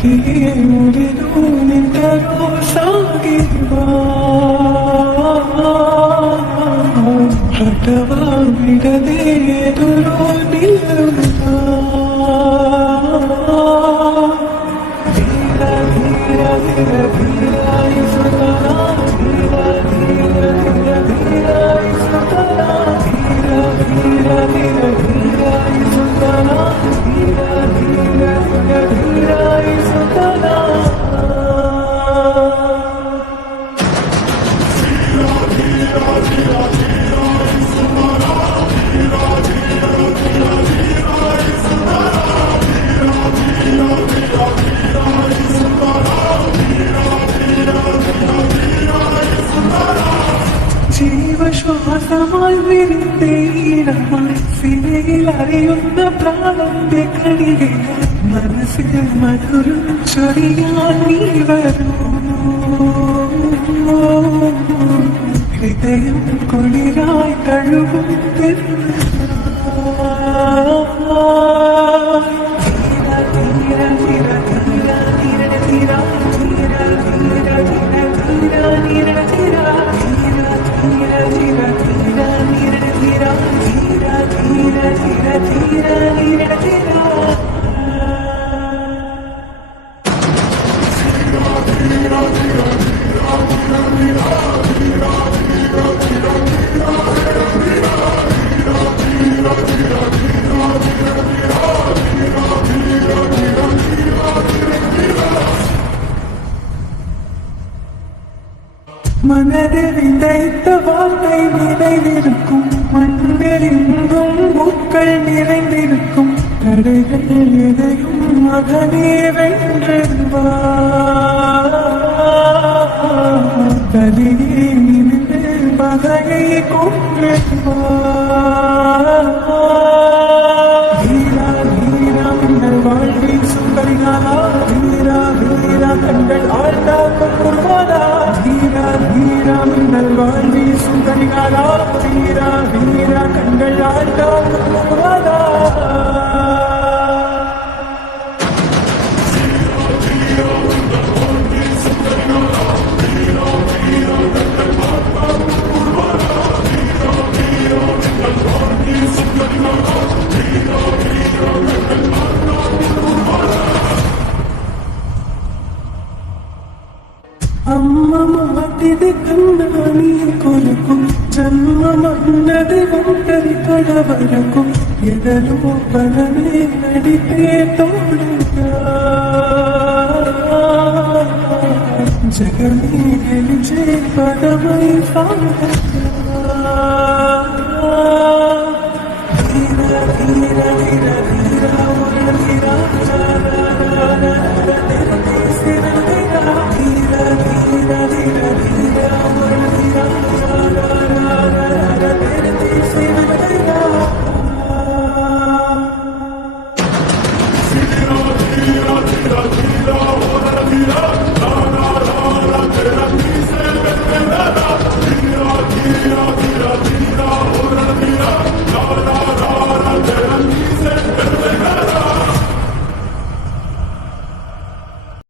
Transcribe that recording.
ಮುರಿದು ನಿಂತರೂ ಸಾಗಿರುವ ಹಠವ ಬಿಡದೆ ಎದುರು ನಿಲ್ಲುತ್ತ ಧೀರ ಧೀರ ಧೀರ ಧೀರಾಯಿಸುತ್ತಲ ಧೀರ ಧೀರ ಧೀರ ಧೀರಾಯಿಸುತ್ತಲ ಧೀರ ಧೀರ ಧೀರ ಧೀರಾಯಿಸುತ್ತಲ ಧೀರ ಧೀರ ಧೀರ ಧೀರಾಯಿಸುತ್ತಲ ജീവശ്വാസമായി വിരുന്നീരമായി സിനയിൽ അറിയുന്ന പ്രാണന്റെ കണികെ മനസ്സിൽ മധുരം ചൊരിയാൻ നീ വരൂ ഹൃദയം കുളിരായി കഴുകും மனதில் விதைத்த வார்த்தை நினைவிருக்கும் மண்ணில் எங்கும் பூக்கள் நிறைந்திருக்கும் தடைகள் எதையும் மகனே வென்றுவார் தலியே நின்று பகையை கொன்றுவார் வீரா வீரா மன்னர் வாழ்வில் சுந்தரிகாலா வீரா வீரா கண்கள் ஆழ்ந்தா கொள்வாரா வீரா வீரா மன்னர் வாழ்வில் சுந்தரிகாலா வீரா வீரா கண்கள் ஆழ்ந்தா கொள்வாரா അമ്മ മാറ്റിത് കണ്ണാണിയെ കൊലക്കും ജന്മമന്നത് ഒട്ടരി കടവരക്കും എതലോ പലനെ നടിത്തേ തോടുക ജഗമേ ഗെലിജേ പദമൈ സാധ